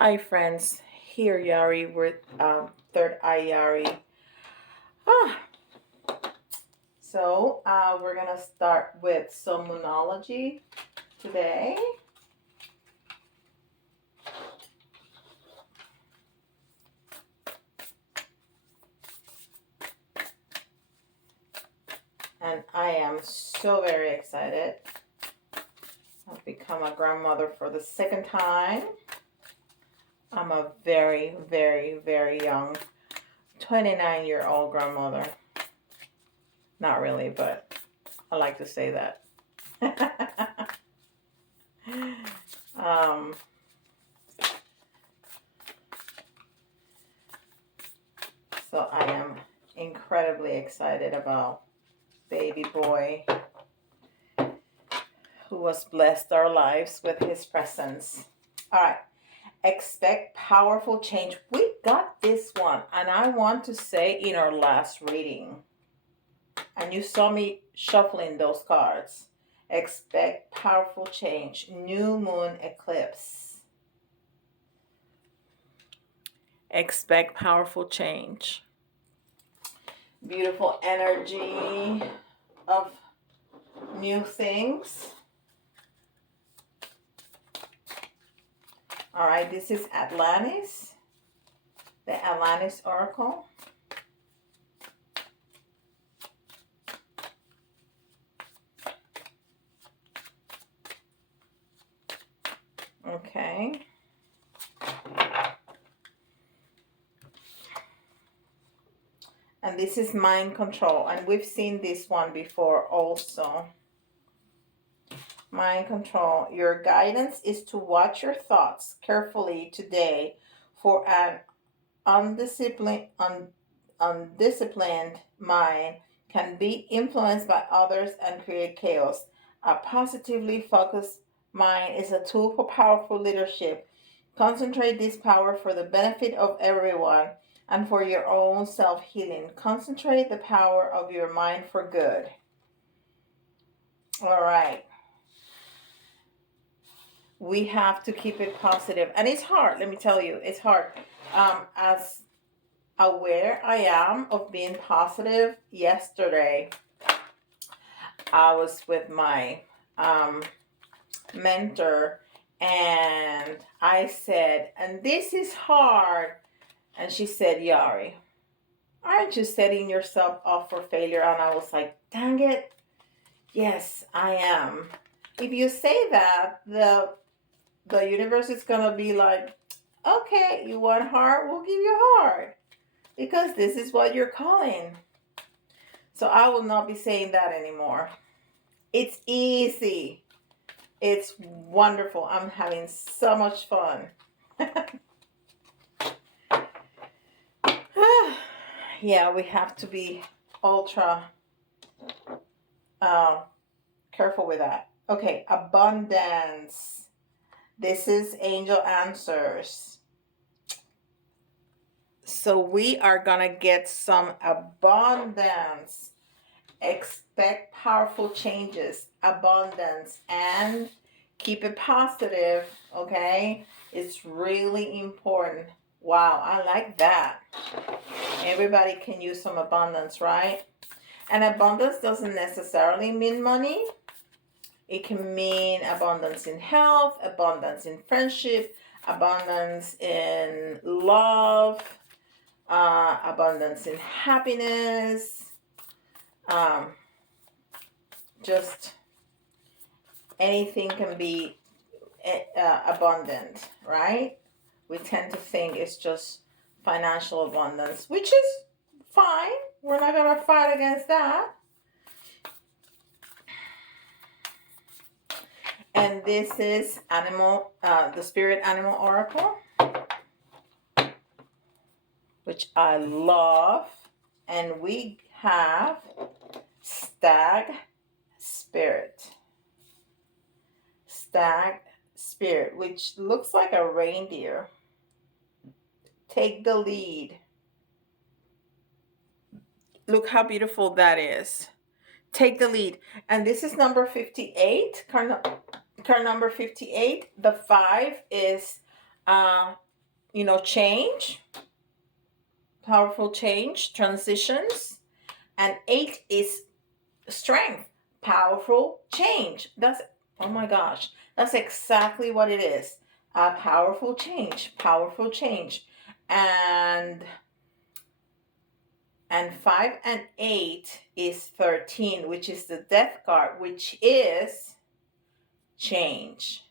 Hi friends, here Yari with Third Eye Yari. Ah, we're gonna start with some Moonology today. And I am so very excited. I've become a grandmother for the second time. I'm a very, very, very young 29-year-old grandmother. Not really, but I like to say that. um, so I am incredibly excited about baby boy who has blessed our lives with his presence. All right. Expect powerful change. We got this one, and I want to say in our last reading, and you saw me shuffling those cards. Expect powerful change. New moon eclipse. Expect powerful change. Beautiful energy of new things. All right, this is Atlantis, the Atlantis Oracle. Okay. And this is mind control. And we've seen this one before also. Mind control. Your guidance is to watch your thoughts carefully today, for an undisciplined mind can be influenced by others and create chaos. A positively focused mind is a tool for powerful leadership. Concentrate this power for the benefit of everyone and for your own self-healing. Concentrate the power of your mind for good. All right. We have to keep it positive. And it's hard, let me tell you, it's hard. As aware I am of being positive, yesterday I was with my mentor and I said, and this is hard. And she said, Yari, aren't you setting yourself up for failure? And I was like, dang it. Yes, I am. If you say that, the universe is going to be like, okay, you want hard, we'll give you hard. Because this is what you're calling. So I will not be saying that anymore. It's easy. It's wonderful. I'm having so much fun. Yeah, we have to be ultra careful with that. Okay, abundance. This is angel answers. So we are going to get some abundance. Expect powerful changes, abundance, and keep it positive, okay? It's really important. Wow, I like that. Everybody can use some abundance, right? And abundance doesn't necessarily mean money. It can mean abundance in health, abundance in friendship, abundance in love, abundance in happiness, just anything can be abundant, right? We tend to think it's just financial abundance, which is fine. We're not going to fight against that. And this is the Spirit Animal Oracle, which I love. And we have Stag Spirit. Stag Spirit, which looks like a reindeer. Take the lead. Look how beautiful that is. Take the lead. And this is number 58. Card number 58. The 5 is change, powerful change, transitions. And 8 is strength, powerful change. That's, oh my gosh, that's exactly what it is. A powerful change, powerful change. And 5 and 8 is 13, which is the death card, which is change,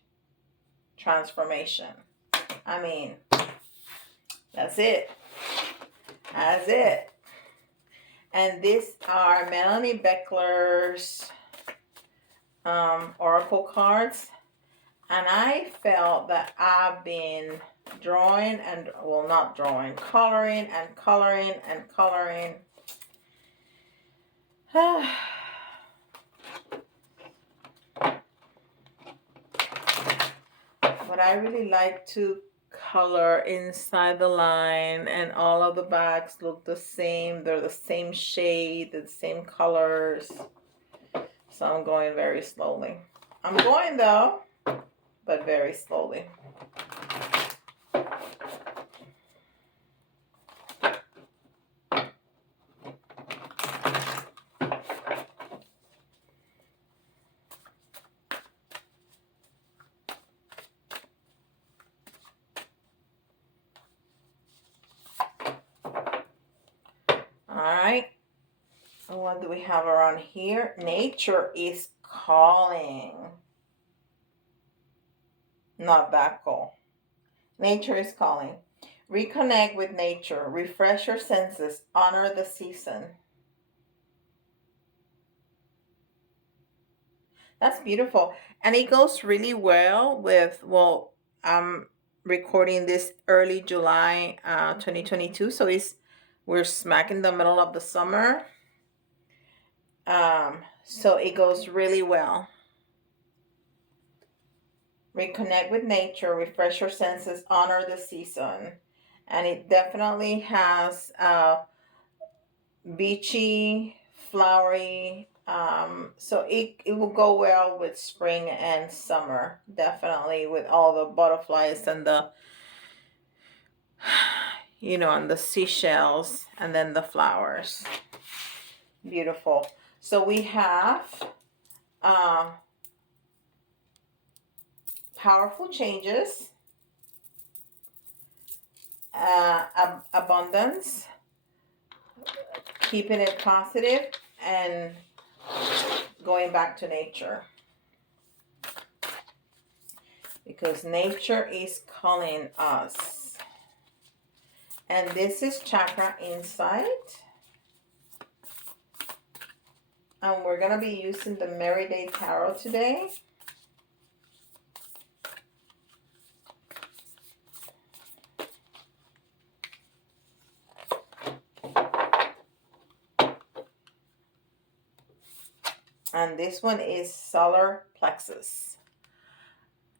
transformation. I mean, that's it. That's it. And these are Melanie Beckler's Oracle cards. And I felt that I've been drawing and, well, not drawing, coloring and coloring and coloring. But I really like to color inside the line, and all of the bags look the same. They're the same shade, the same colors. So I'm going very slowly. I'm going though, but very slowly. Alright, what do we have around here? Nature is calling. Not that call. Nature is calling. Reconnect with nature. Refresh your senses. Honor the season. That's beautiful. And it goes really well with, well, I'm recording this early July 2022. So we're smack in the middle of the summer. So it goes really well. Reconnect with nature, refresh your senses, honor the season. And it definitely has beachy, flowery. So it will go well with spring and summer, definitely, with all the butterflies and the, and the seashells, and then the flowers. Beautiful. So we have powerful changes, abundance, keeping it positive, and going back to nature. Because nature is calling us. And this is Chakra Insight. And we're going to be using the Merryday Tarot today. And this one is solar plexus.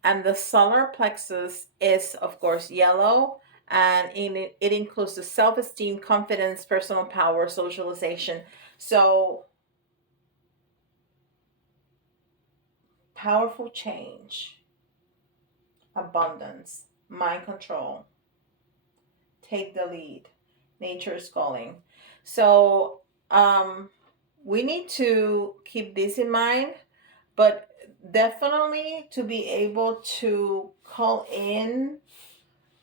And the solar plexus is, of course, yellow. And it includes the self-esteem, confidence, personal power, socialization. So, powerful change, abundance, mind control, take the lead, nature is calling. So, we need to keep this in mind, but definitely to be able to call in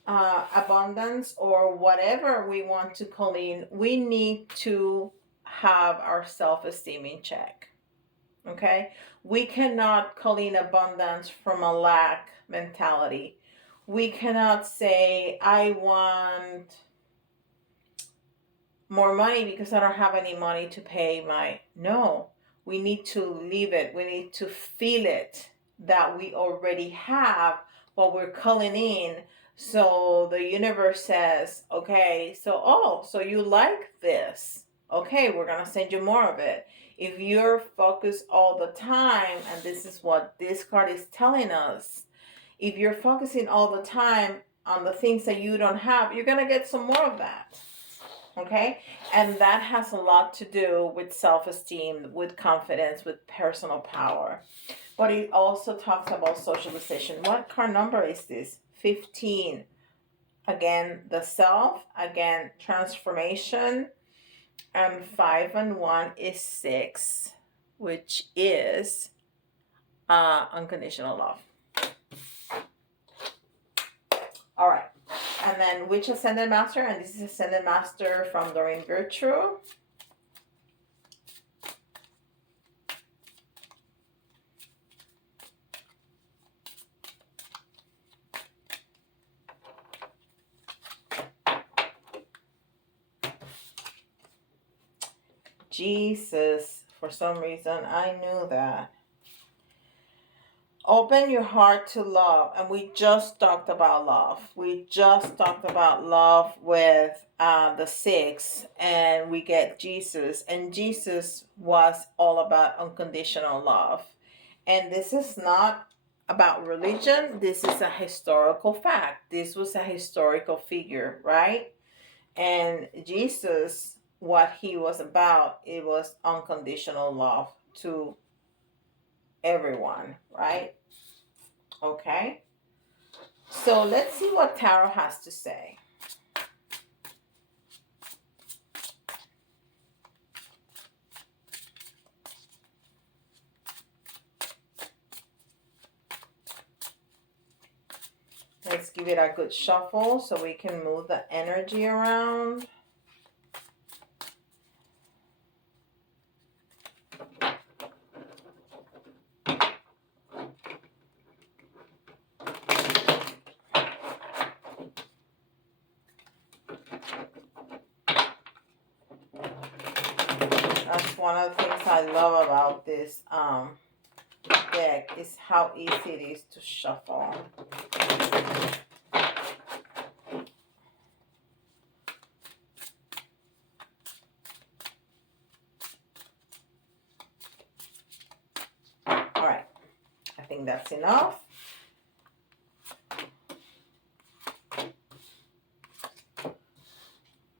abundance or whatever we want to call in, we need to have our self-esteem in check. Okay? We cannot call in abundance from a lack mentality. We cannot say, I want more money because I don't have any money to pay my... No, we need to leave it. We need to feel it that we already have what we're calling in. So the universe says, okay, so you like this. Okay, we're going to send you more of it. If you're focused all the time, and this is what this card is telling us, if you're focusing all the time on the things that you don't have, you're going to get some more of that. Okay? And that has a lot to do with self-esteem, with confidence, with personal power. But it also talks about socialization. What card number is this? 15. again, the self, again, transformation, and 5 and 1 is 6, which is unconditional love. All right. And then which Ascended Master? And this is Ascended Master from Doreen Gertrude. Jesus, for some reason, I knew that. Open your heart to love. And we just talked about love. We just talked about love with the 6. And we get Jesus. And Jesus was all about unconditional love. And this is not about religion. This is a historical fact. This was a historical figure, right? And Jesus, what he was about, it was unconditional love to everyone, right? Okay. So let's see what Tarot has to say. Let's give it a good shuffle so we can move the energy around. That's one of the things I love about this deck, is how easy it is to shuffle. All right, I think that's enough.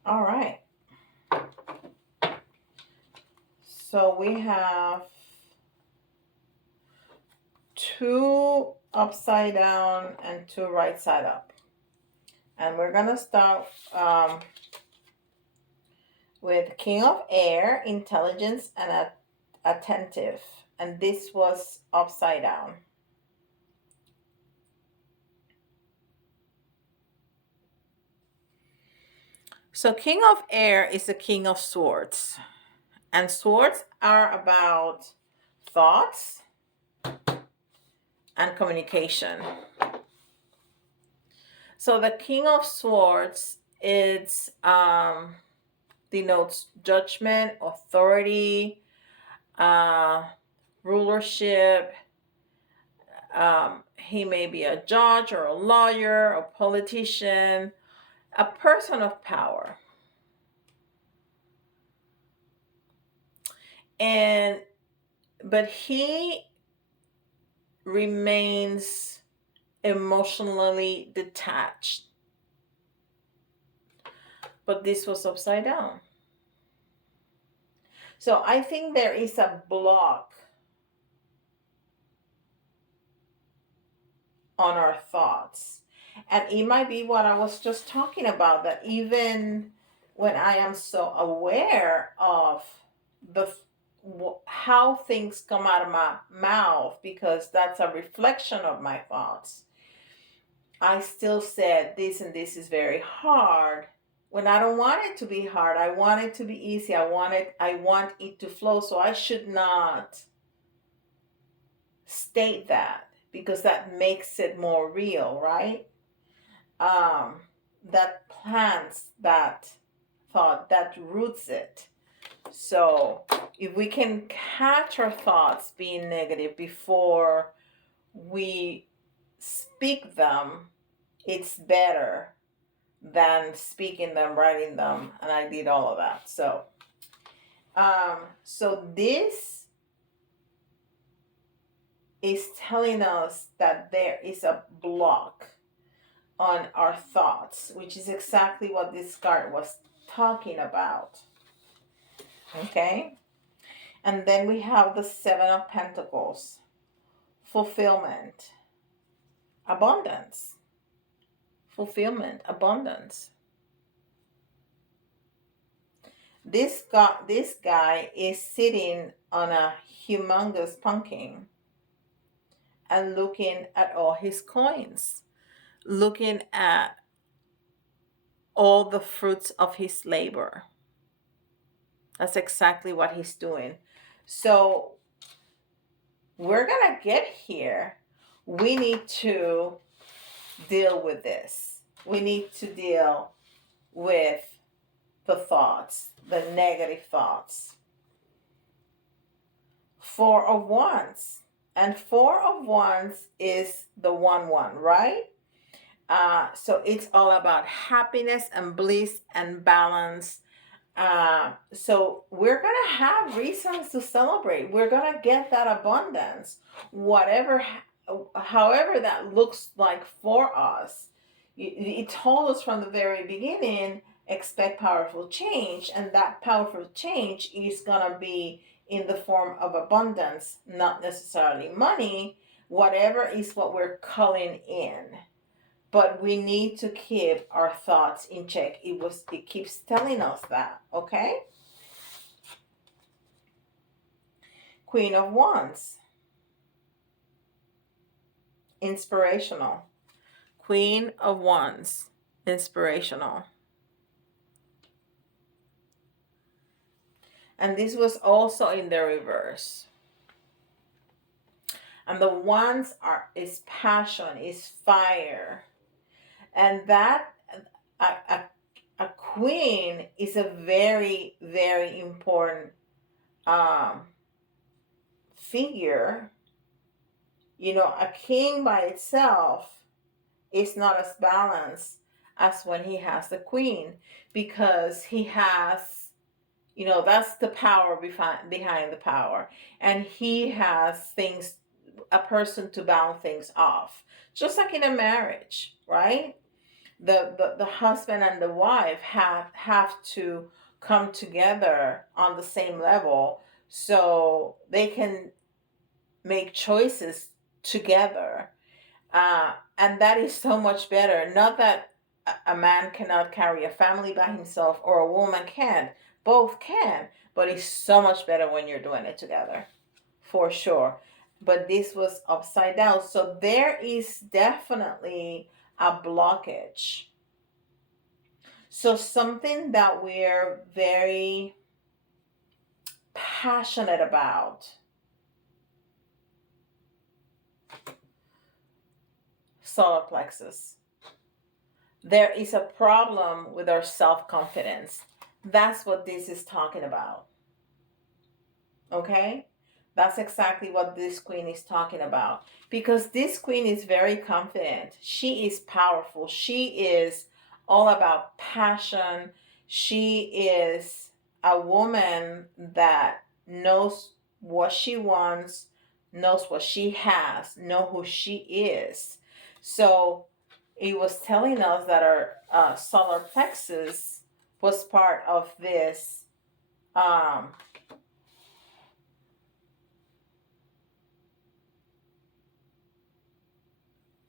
All right. So we have 2 upside down and 2 right side up. And we're going to start with King of Air, intelligence and attentive. And this was upside down. So King of Air is the King of Swords. And swords are about thoughts and communication. So the King of Swords, it's denotes judgment, authority, rulership. He may be a judge or a lawyer, a politician, a person of power. But he remains emotionally detached. But this was upside down. So I think there is a block on our thoughts. And it might be what I was just talking about, that even when I am so aware of how things come out of my mouth, because that's a reflection of my thoughts, I still said this and this is very hard, when I don't want it to be hard. I want it to be easy. I want it to flow. So I should not state that, because that makes it more real, right? That plants that thought, that roots it. So if we can catch our thoughts being negative before we speak them, it's better than speaking them, writing them, and I did all of that. So this is telling us that there is a block on our thoughts, which is exactly what this card was talking about. Okay? And then we have the 7 of Pentacles. Fulfillment. Abundance. fulfillment, abundance. This guy is sitting on a humongous pumpkin and looking at all his coins, looking at all the fruits of his labor. That's exactly what he's doing. So we're gonna get here. We need to deal with this. We need to deal with the thoughts, the negative thoughts. Four of Wands. And Four of Wands is the 1-1, right? So it's all about happiness and bliss and balance. So we're going to have reasons to celebrate. We're going to get that abundance, however that looks like for us. It told us from the very beginning, expect powerful change, and that powerful change is going to be in the form of abundance, not necessarily money, whatever is what we're calling in. But we need to keep our thoughts in check. It keeps telling us that, okay? Queen of Wands. Inspirational. Queen of Wands. Inspirational. And this was also in the reverse. And the Wands is passion, is fire. And that a queen is a very, very important figure. You know, a king by itself is not as balanced as when he has the queen, because he has, you know, that's the power behind the power, and he has things, a person to balance things off, just like in a marriage, right? The husband and the wife have to come together on the same level so they can make choices together, and that is so much better. Not that a man cannot carry a family by himself or a woman can't, both can, but it's so much better when you're doing it together, for sure. But this was upside down, so there is definitely a blockage. So something that we're very passionate about. Solar plexus. There is a problem with our self-confidence. That's what this is talking about. Okay? That's exactly what this queen is talking about. Because this queen is very confident. She is powerful. She is all about passion. She is a woman that knows what she wants, knows what she has, know who she is. So it was telling us that our solar plexus was part of this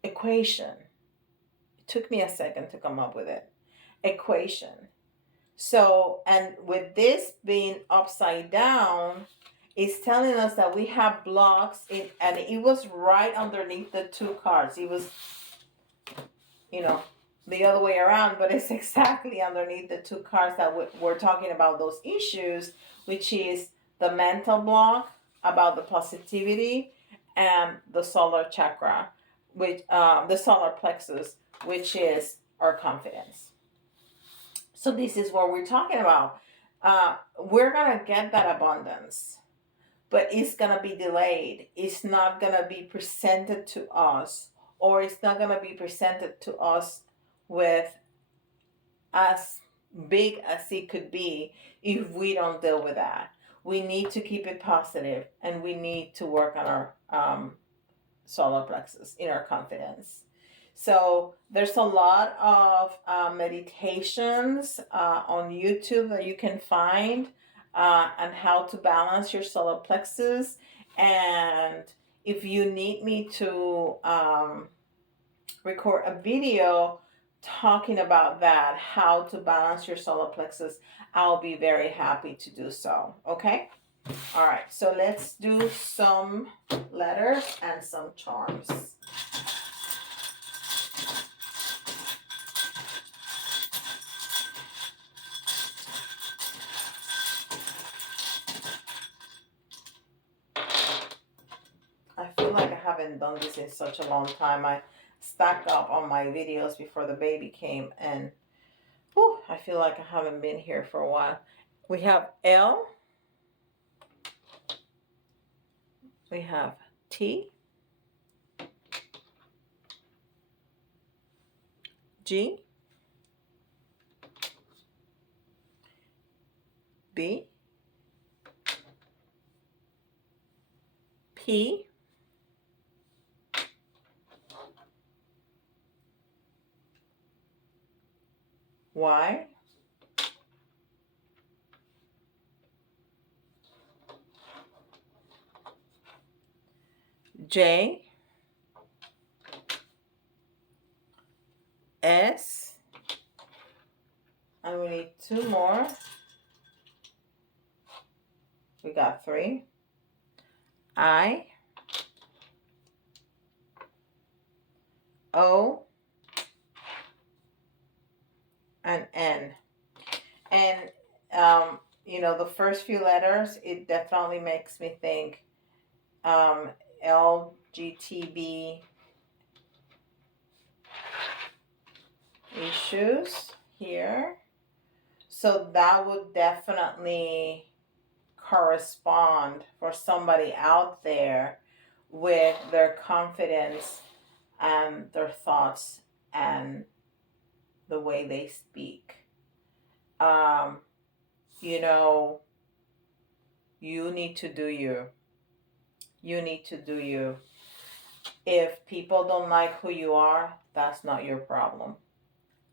equation. It took me a second to come up with it. Equation. So, and with this being upside down, it's telling us that we have blocks, and it was right underneath the two cards. It was, you know, the other way around, but it's exactly underneath the two cards that we're talking about those issues, which is the mental block about the positivity, and the solar chakra, which the solar plexus, which is our confidence. So this is what we're talking about. We're gonna get that abundance, but it's gonna be delayed. It's not gonna be presented to us, or it's not gonna be presented to us with as big as it could be if we don't deal with that. We need to keep it positive, and we need to work on our solar plexus, in our confidence. So there's a lot of meditations on YouTube that you can find on how to balance your solar plexus. And if you need me to record a video talking about that, how to balance your solar plexus, I'll be very happy to do so. Okay? All right, so let's do some letters and some charms. I feel like I haven't done this in such a long time. I stacked up on my videos before the baby came, and whew, I feel like I haven't been here for a while. We have L. We have T. G. B. P. Y. J. S. And we need two more. We got 3. I. O. And N. And you know, the first few letters, it definitely makes me think LGTB issues here. So that would definitely correspond for somebody out there with their confidence and their thoughts and the way they speak. You know, you need to do you. You need to do you. If people don't like who you are, that's not your problem.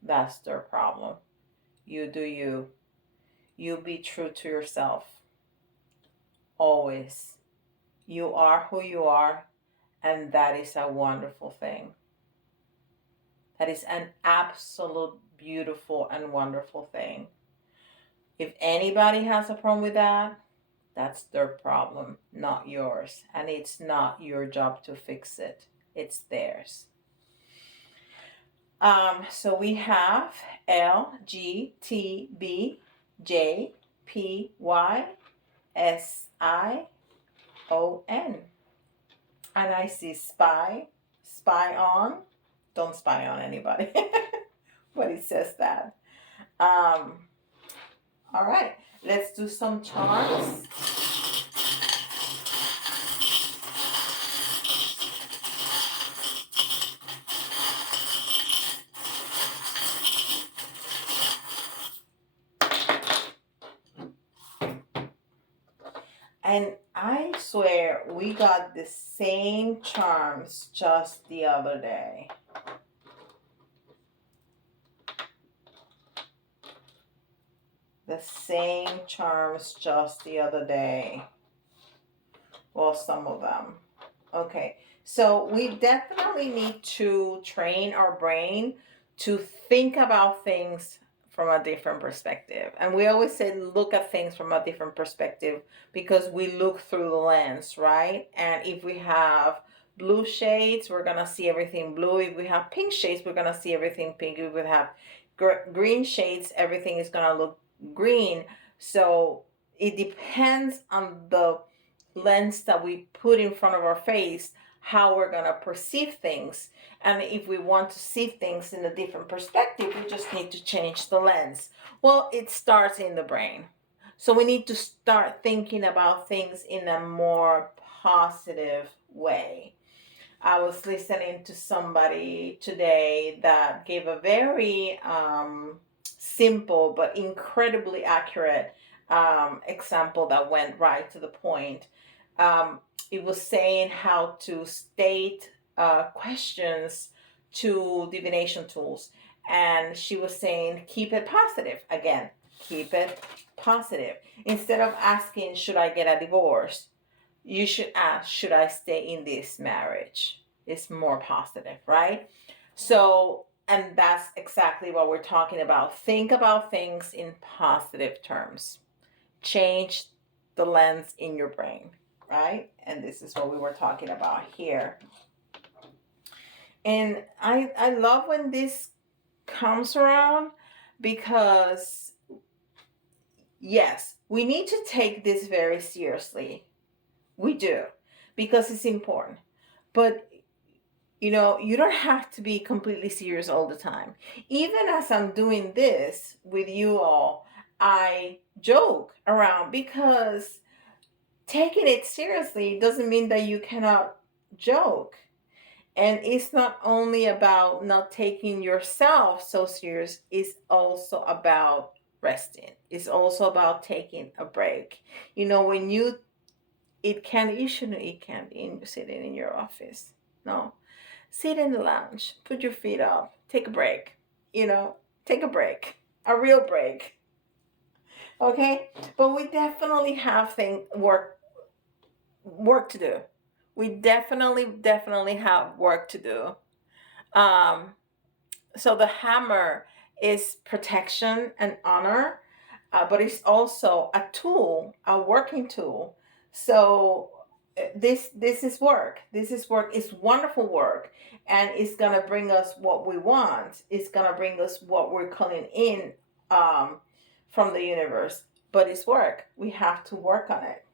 That's their problem. You do you. You be true to yourself. Always. You are who you are, and that is a wonderful thing. That is an absolute beautiful and wonderful thing. If anybody has a problem with that, that's their problem, not yours. And it's not your job to fix it. It's theirs. So we have L, G, T, B, J, P, Y, S, I, O, N. And I see spy, spy on. Don't spy on anybody. But it says that. All right, let's do some charms. And I swear we got the same charms just the other day. The same charms just the other day. Well, some of them. Okay, so we definitely need to train our brain to think about things from a different perspective. And we always say look at things from a different perspective because we look through the lens, right? And if we have blue shades, we're gonna see everything blue. If we have pink shades, we're gonna see everything pink. If we have green shades, everything is gonna look green. So it depends on the lens that we put in front of our face, how we're going to perceive things. And if we want to see things in a different perspective, we just need to change the lens. Well, it starts in the brain. So we need to start thinking about things in a more positive way. I was listening to somebody today that gave a very simple but incredibly accurate example that went right to the point. It was saying how to state questions to divination tools. And she was saying, keep it positive. Again, keep it positive. Instead of asking, should I get a divorce? You should ask, should I stay in this marriage? It's more positive, right? So And that's exactly what we're talking about. Think about things in positive terms. Change the lens in your brain, right? And this is what we were talking about here. And I love when this comes around, because yes, we need to take this very seriously. We do, because it's important. But you don't have to be completely serious all the time. Even as I'm doing this with you all, I joke around, because taking it seriously doesn't mean that you cannot joke. And it's not only about not taking yourself so serious, it's also about resting. It's also about taking a break. When you eat candy, you shouldn't eat candy sitting in your office. No. Sit in the lounge, put your feet up, take a break. Take a break, a real break. Okay? But we definitely have work to do. We definitely have work to do. So the hammer is protection and honor, but it's also a tool, a working tool. So this is work. This is work. It's wonderful work, and it's gonna bring us what we want. It's gonna bring us what we're calling in from the universe. But it's work. We have to work on it.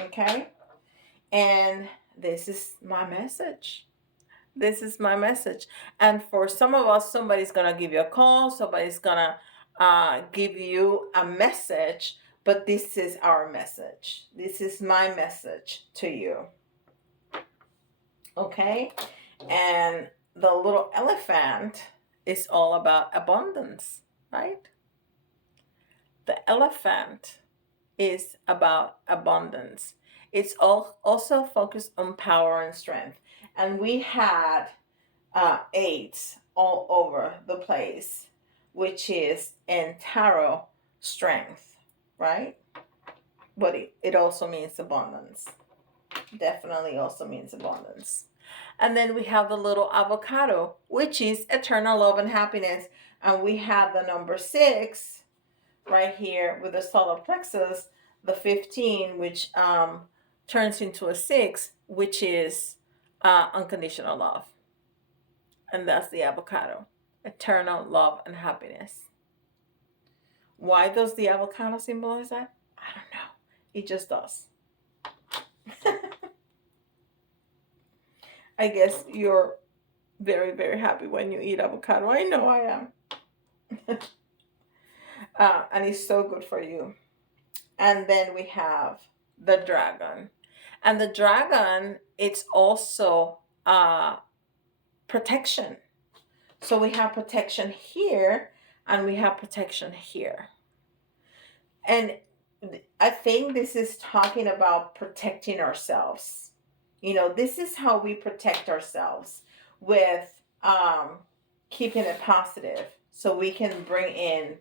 Okay, and this is my message. This is my message. And for some of us, somebody's going to give you a call, somebody's going to give you a message, but this is our message. This is my message to you. Okay? And the little elephant is all about abundance, right? The elephant is about abundance. It's also focused on power and strength. And we had eights all over the place, which is in tarot strength, right? But it also means abundance. Definitely also means abundance. And then we have the little avocado, which is eternal love and happiness. And we have the number 6 right here with the solar plexus, the 15, which turns into a 6, which is unconditional love. And that's the avocado. Eternal love and happiness. Why does the avocado symbolize that? I don't know. It just does. I guess you're very, very happy when you eat avocado. I know I am. And it's so good for you. And then we have the dragon. And the dragon, it's also protection. So we have protection here, and we have protection here. And I think this is talking about protecting ourselves. This is how we protect ourselves, with keeping it positive, so we can bring in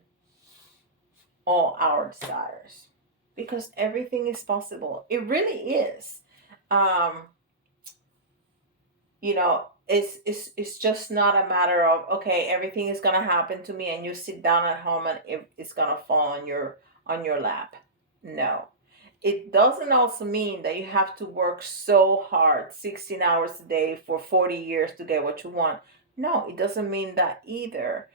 all our desires, because everything is possible. It really is. It's just not a matter of, okay, everything is gonna happen to me, and you sit down at home and it's gonna fall on your lap. No. It doesn't also mean that you have to work so hard, 16 hours a day for 40 years to get what you want. No, it doesn't mean that either.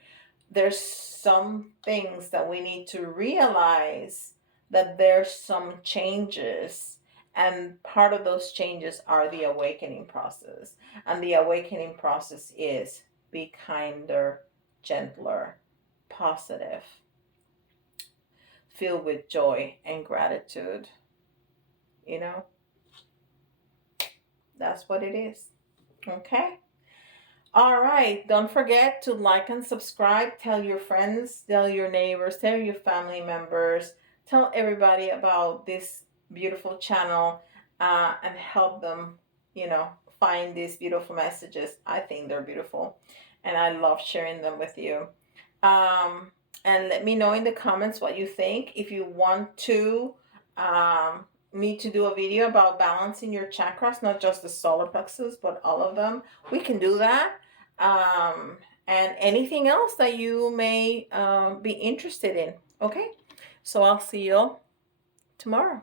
There's some things that we need to realize, that there's some changes, and part of those changes are the awakening process. And the awakening process is be kinder, gentler, positive, filled with joy and gratitude. That's what it is. Okay? All right. Don't forget to like and subscribe. Tell your friends, tell your neighbors, tell your family members, tell everybody about this beautiful channel, and help them, find these beautiful messages. I think they're beautiful, and I love sharing them with you. And let me know in the comments what you think. If you want to me to do a video about balancing your chakras, not just the solar plexus, but all of them, we can do that. and anything else that you may be interested in. Okay, so I'll see you tomorrow.